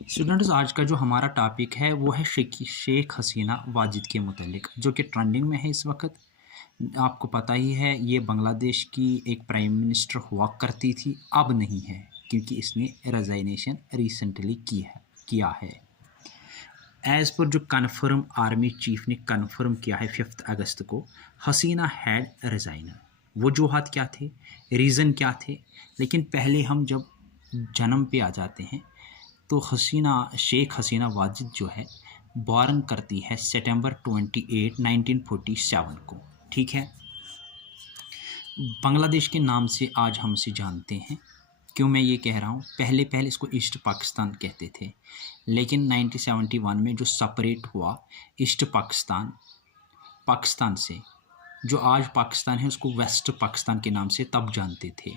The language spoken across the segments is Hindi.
स्टूडेंट्स, आज का जो हमारा टॉपिक है वो है शेख हसीना वाजिद के मुतालिक, जो कि ट्रेंडिंग में है इस वक्त। आपको पता ही है, ये बांग्लादेश की एक प्राइम मिनिस्टर हुआ करती थी, अब नहीं है क्योंकि इसने रिजाइनेशन रिसेंटली किया है। एज़ पर जो कन्फर्म आर्मी चीफ ने कन्फर्म किया है 5 अगस्त को, हसीना हैड रिजाइन। वजूहत क्या थे, रीज़न क्या थे, लेकिन पहले हम जब जन्म पे आ जाते हैं तो शेख हसीना वाजिद जो है बॉर्न करती है सितंबर 28, 1947 को। ठीक है, बांग्लादेश के नाम से आज हमसे जानते हैं। क्यों मैं ये कह रहा हूँ, पहले इसको ईस्ट पाकिस्तान कहते थे, लेकिन 1971 में जो सेपरेट हुआ ईस्ट पाकिस्तान से, जो आज पाकिस्तान है उसको वेस्ट पाकिस्तान के नाम से तब जानते थे।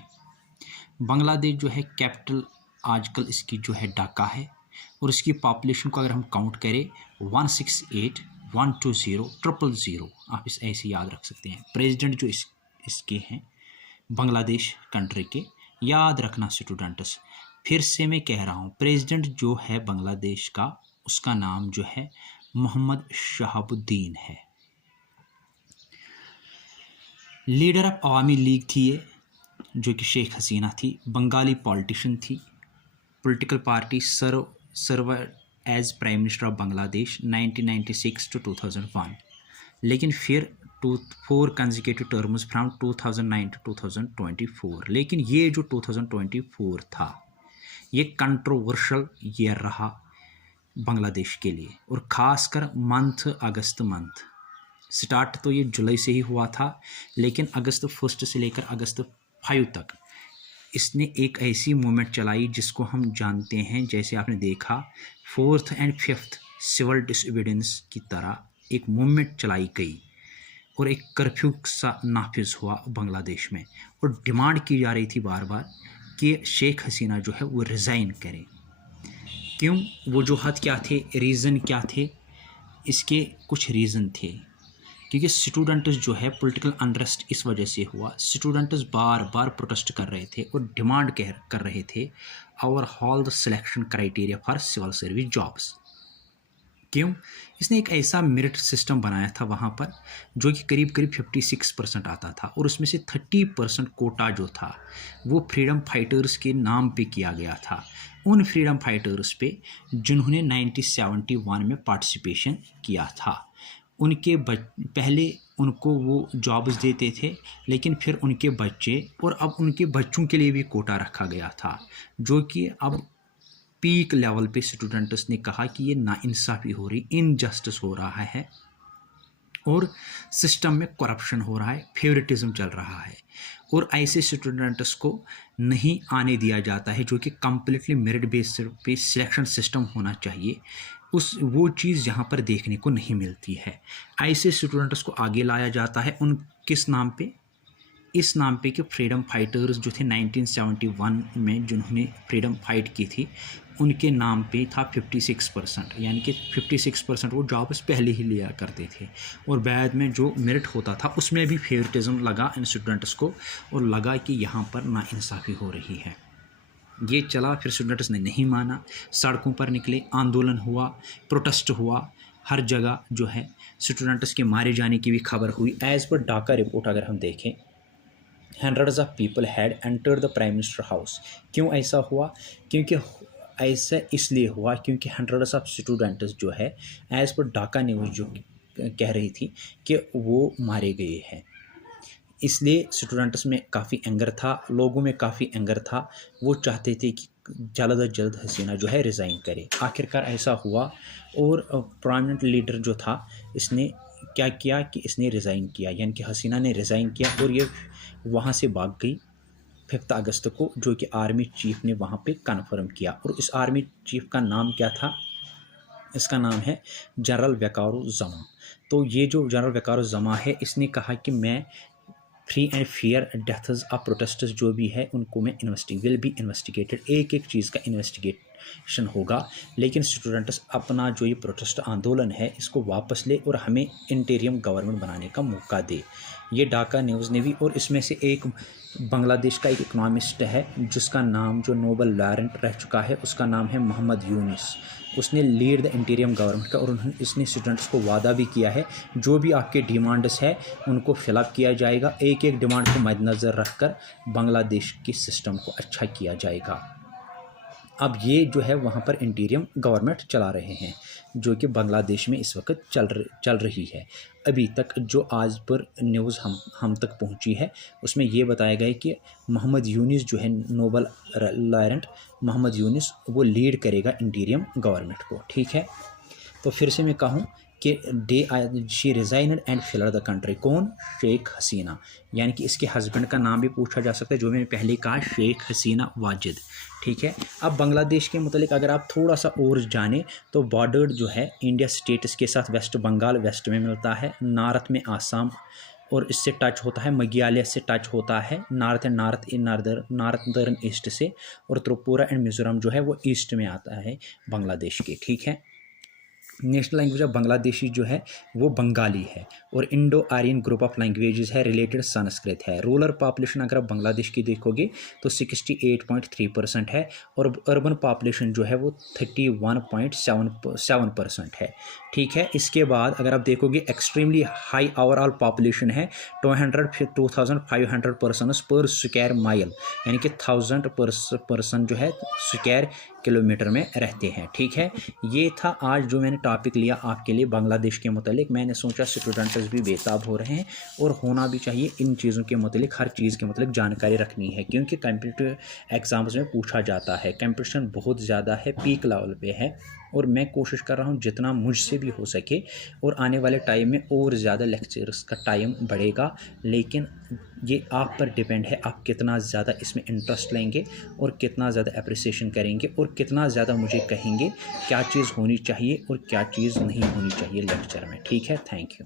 बांग्लादेश जो है कैपिटल आजकल इसकी जो है ढाका है, और इसकी पॉपुलेशन को अगर हम काउंट करें 168,120,000। आप इस ऐसे याद रख सकते हैं। प्रेसिडेंट जो इसके हैं बांग्लादेश कंट्री के, याद रखना स्टूडेंट्स, फिर से मैं कह रहा हूँ, प्रेसिडेंट जो है बांग्लादेश का, उसका नाम जो है मोहम्मद शहाबुद्दीन है। लीडर ऑफ अवामी लीग थी ये, जो कि शेख हसीना थी। बंगाली पॉलिटिशियन थी। Political party serve as prime minister of Bangladesh 1996 to 2001, लेकिन फिर 4 कंसेक्यूटिव टर्म्स फ्रॉम 2009 to 2024। लेकिन ये जो 2024 था, ये कंट्रोवर्शियल ईयर रहा बांग्लादेश के लिए, और ख़ासकर अगस्त मंथ। स्टार्ट तो ये जुलाई से ही हुआ था, लेकिन अगस्त 1 से लेकर अगस्त 5 तक इसने एक ऐसी मूवमेंट चलाई जिसको हम जानते हैं, जैसे आपने देखा 4th and 5th civil disobedience की तरह एक मूवमेंट चलाई गई, और एक कर्फ्यू सा नाफिज हुआ बांग्लादेश में, और डिमांड की जा रही थी बार बार कि शेख हसीना जो है वो रिज़ाइन करें। क्यों, वजूहत क्या थे, रीज़न क्या थे? इसके कुछ रीज़न थे, क्योंकि स्टूडेंट्स जो है पॉलिटिकल अनरेस्ट इस वजह से हुआ। स्टूडेंट्स बार बार प्रोटेस्ट कर रहे थे और डिमांड कर रहे थे overhaul the selection criteria for civil service jobs. क्यों? इसने एक ऐसा मेरिट सिस्टम बनाया था वहाँ पर, जो कि करीब 56% आता था, और उसमें से 30% कोटा जो था वो फ्रीडम फाइटर्स के नाम पे किया गया था। उन फ्रीडम फाइटर्स पे जिन्होंने 1971 में पार्टिसिपेशन किया था, उनके पहले उनको वो जॉब्स देते थे, लेकिन फिर उनके बच्चे और अब उनके बच्चों के लिए भी कोटा रखा गया था, जो कि अब पीक लेवल पे स्टूडेंट्स ने कहा कि ये नाइंसाफ़ी हो रही, इनजस्टिस हो रहा है, और सिस्टम में करप्शन हो रहा है, फेवरेटिज्म चल रहा है, और ऐसे स्टूडेंट्स को नहीं आने दिया जाता है, जो कि कम्प्लीटली मेरिट बेस्ड पे सिलेक्शन सिस्टम होना चाहिए। वो चीज़ यहाँ पर देखने को नहीं मिलती है। ऐसे स्टूडेंट्स को आगे लाया जाता है उन किस नाम पे? इस नाम पे कि फ्रीडम फाइटर्स जो थे 1971 में जिन्होंने फ्रीडम फाइट की थी, उनके नाम पे था 56%, यानी कि 56% वो जॉब्स पहले ही लिया करते थे, और बाद में जो मेरिट होता था उसमें भी फेवरेटिज्म लगा इन स्टूडेंट्स को, और लगा कि यहाँ पर नाइंसाफ़ी हो रही है। ये चला, फिर स्टूडेंट्स ने नहीं माना, सड़कों पर निकले, आंदोलन हुआ, प्रोटेस्ट हुआ, हर जगह जो है स्टूडेंट्स के मारे जाने की भी खबर हुई। एज़ पर ढाका रिपोर्ट अगर हम देखें, hundreds of people had entered the prime minister house. क्यों ऐसा हुआ? क्योंकि ऐसा इसलिए हुआ क्योंकि हंड्रेड्स ऑफ स्टूडेंट्स जो है, एज़ पर ढाका न्यूज़ जो कह रही थी कि वो मारे गए हैं, इसलिए स्टूडेंट्स में काफ़ी एंगर था, लोगों में काफ़ी एंगर था। वो चाहते थे कि जल्द अज जल्द हसीना जो है रिज़ाइन करे। आखिरकार ऐसा हुआ, और प्रोमिनेंट लीडर जो था, इसने क्या किया कि इसने रिज़ाइन किया, यानी कि हसीना ने रिज़ाइन किया, और ये वहाँ से भाग गई 5 अगस्त को, जो कि आर्मी चीफ ने वहाँ पे कन्फर्म किया। और इस आर्मी चीफ का नाम क्या था? इसका नाम है जनरल वक़ार ज़मा। तो ये जो जनरल वक़ार ज़मा है, इसने कहा कि मैं free and fair deaths of protesters जो भी है उनको मैं विल बी इन्वेस्टिगेटेड। एक एक चीज़ का इन्वेस्टिगेशन होगा, लेकिन स्टूडेंट्स अपना जो ये प्रोटेस्ट आंदोलन है इसको वापस ले और हमें इंटीरियम गवर्नमेंट बनाने का मौका दे। ये ढाका न्यूज़ ने भी, और इसमें से एक बांग्लादेश का एक इकोनॉमिस्ट है जिसका नाम, जो नोबल लॉरेंट रह चुका है, उसका नाम है मोहम्मद यूनिस। उसने लीड द इंटीरियम गवर्नमेंट का, और इसने स्टूडेंट्स को वादा भी किया है जो भी आपके डिमांड्स है उनको फिलअप किया जाएगा, एक एक डिमांड को मद्देनज़र रखकर बांग्लादेश के सिस्टम को अच्छा किया जाएगा। अब ये जो है वहाँ पर इंटीरियम गवर्नमेंट चला रहे हैं जो कि बांग्लादेश में इस वक्त चल रही है। अभी तक जो आज पर न्यूज़ हम तक पहुँची है उसमें ये बताया गया है कि मोहम्मद यूनिस जो है, नोबल लॉरेंट मोहम्मद यूनिस, वो लीड करेगा इंटीरियम गवर्नमेंट को। ठीक है, तो फिर से मैं कहूँ कि she resigned and fled the country. कौन? शेख हसीना, यानी कि इसके हस्बैंड का नाम भी पूछा जा सकता है, जो मैंने पहले कहा, शेख हसीना वाजिद। ठीक है, अब बांग्लादेश के मतलब अगर आप थोड़ा सा और जाने तो बॉर्डर जो है इंडिया स्टेट्स के साथ वेस्ट बंगाल वेस्ट में मिलता है, नॉर्थ में आसाम और इससे टच होता है, मेघालय से टच होता है, नॉर्दर्न ईस्ट से, और त्रिपुरा एंड मिजोरम जो है वो ईस्ट में आता है बांग्लादेश के। ठीक है, नेशनल लैंग्वेज ऑफ बांग्लादेशी जो है वो बंगाली है, और Indo Aryan group of languages है, रिलेटेड संस्कृत है। रूरल पॉपुलेशन अगर आप बांग्लादेश की देखोगे तो 68.3% है, और अर्बन पॉपुलेशन जो है वो 31.7% है। ठीक है, इसके बाद अगर आप देखोगे एक्सट्रीमली हाई ओवरऑल पॉपुलेशन है, 2500 पर्सनस पर स्क्वायर माइल, यानी कि 1000 पर्सन जो है स्क्वायर किलोमीटर में रहते हैं। ठीक है, ये था आज जो मैंने टॉपिक लिया आपके लिए बांग्लादेश के मुतालिक। मैंने सोचा स्टूडेंट्स भी बेताब हो रहे हैं और होना भी चाहिए इन चीज़ों के मुतालिक, हर चीज़ के मुतालिक जानकारी रखनी है, क्योंकि कंप्यूटर एग्ज़ाम्स में पूछा जाता है। कंपटीशन बहुत ज़्यादा है, पीक लेवल पे है, और मैं कोशिश कर रहा हूँ जितना मुझसे भी हो सके, और आने वाले टाइम में और ज़्यादा लेक्चर्स का टाइम बढ़ेगा, लेकिन ये आप पर डिपेंड है, आप कितना ज़्यादा इसमें इंटरेस्ट लेंगे और कितना ज़्यादा अप्रिसिएशन करेंगे और कितना ज़्यादा मुझे कहेंगे क्या चीज़ होनी चाहिए और क्या चीज़ नहीं होनी चाहिए लेक्चर में। ठीक है, थैंक यू।